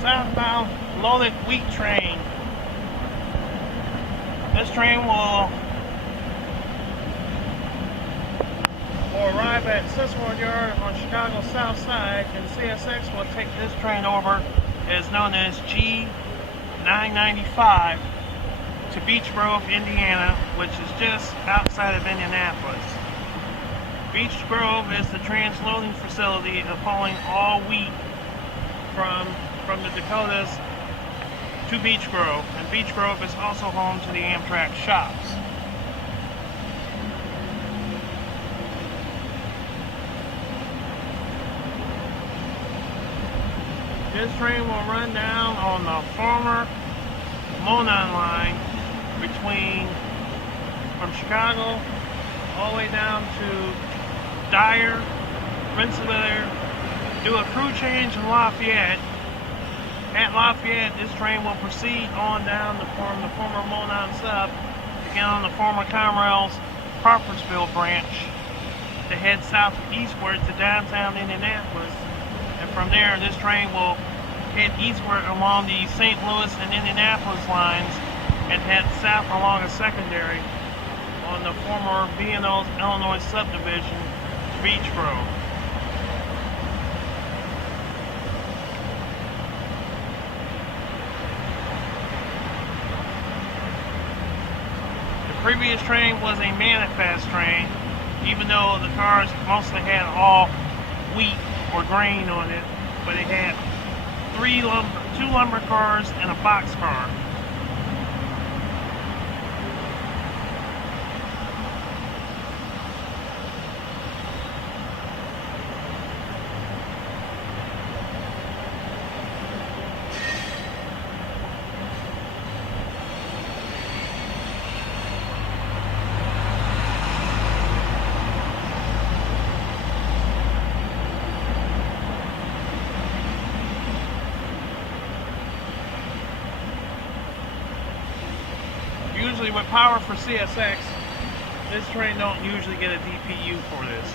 Southbound loaded wheat train. This train will arrive at Cicero Yard on Chicago's south side, and CSX will take this train over, as known as G995, to Beech Grove, Indiana, which is just outside of Indianapolis. Beech Grove is the transloading facility of hauling all wheat from the Dakotas to Beech Grove, and Beech Grove is also home to the Amtrak shops. This train will run down on the former Monon line from Chicago all the way down to Dyer, Rensselaer, do a crew change in Lafayette. At Lafayette, this train will proceed on down from the former Monon sub to get on the former Conrail's Crawfordsville branch to head southeastward to downtown Indianapolis. And from there, this train will head eastward along the St. Louis and Indianapolis lines and head south along a secondary on the former B&O's Illinois subdivision to Beech Grove. The previous train was a manifest train, even though the cars mostly had all wheat or grain on it, but it had two lumber cars and a box car. Usually with power for CSX, this train don't usually get a DPU for this.